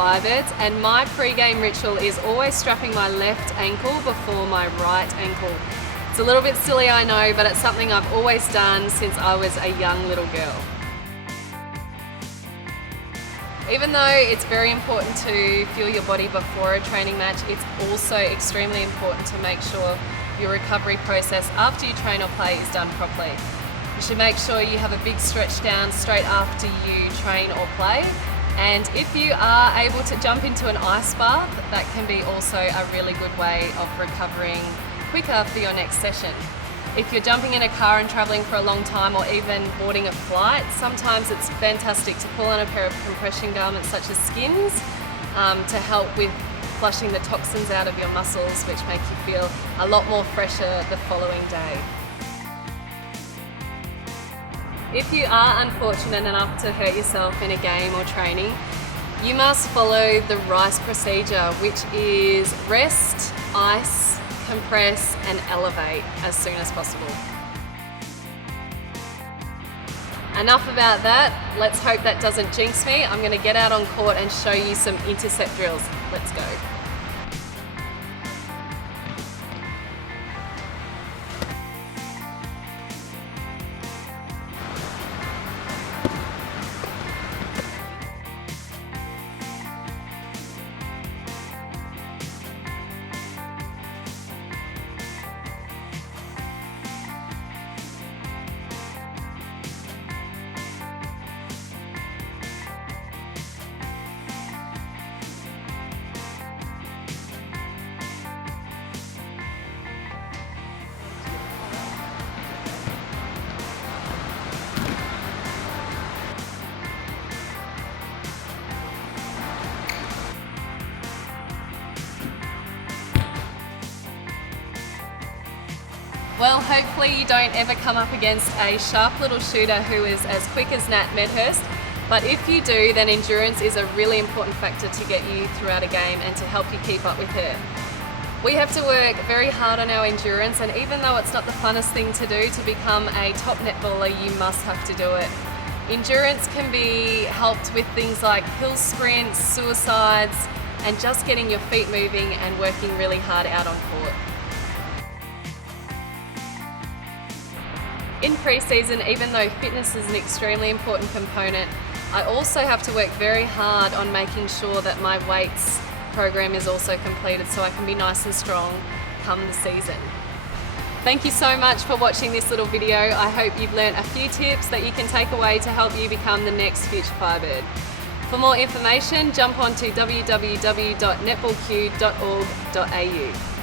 Firebirds, and my pre-game ritual is always strapping my left ankle before my right ankle. It's a little bit silly, I know, but it's something I've always done since I was a young little girl. Even though it's very important to fuel your body before a training match, it's also extremely important to make sure your recovery process after you train or play is done properly. You should make sure you have a big stretch down straight after you train or play. And if you are able to jump into an ice bath, that can be also a really good way of recovering quicker for your next session. If you're jumping in a car and traveling for a long time, or even boarding a flight, sometimes it's fantastic to pull on a pair of compression garments such as skins to help with flushing the toxins out of your muscles, which make you feel a lot more fresher the following day. If you are unfortunate enough to hurt yourself in a game or training, you must follow the RICE procedure, which is rest, ice, compress and elevate as soon as possible. Enough about that. Let's hope that doesn't jinx me. I'm going to get out on court and show you some intercept drills. Let's go. Well, hopefully you don't ever come up against a sharp little shooter who is as quick as Nat Medhurst, but if you do, then endurance is a really important factor to get you throughout a game and to help you keep up with her. We have to work very hard on our endurance, and even though it's not the funnest thing to do, to become a top netballer, you must have to do it. Endurance can be helped with things like hill sprints, suicides, and just getting your feet moving and working really hard out on court. In pre-season, even though fitness is an extremely important component, I also have to work very hard on making sure that my weights program is also completed so I can be nice and strong come the season. Thank you so much for watching this little video. I hope you've learnt a few tips that you can take away to help you become the next future Firebird. For more information, jump onto www.netballq.org.au.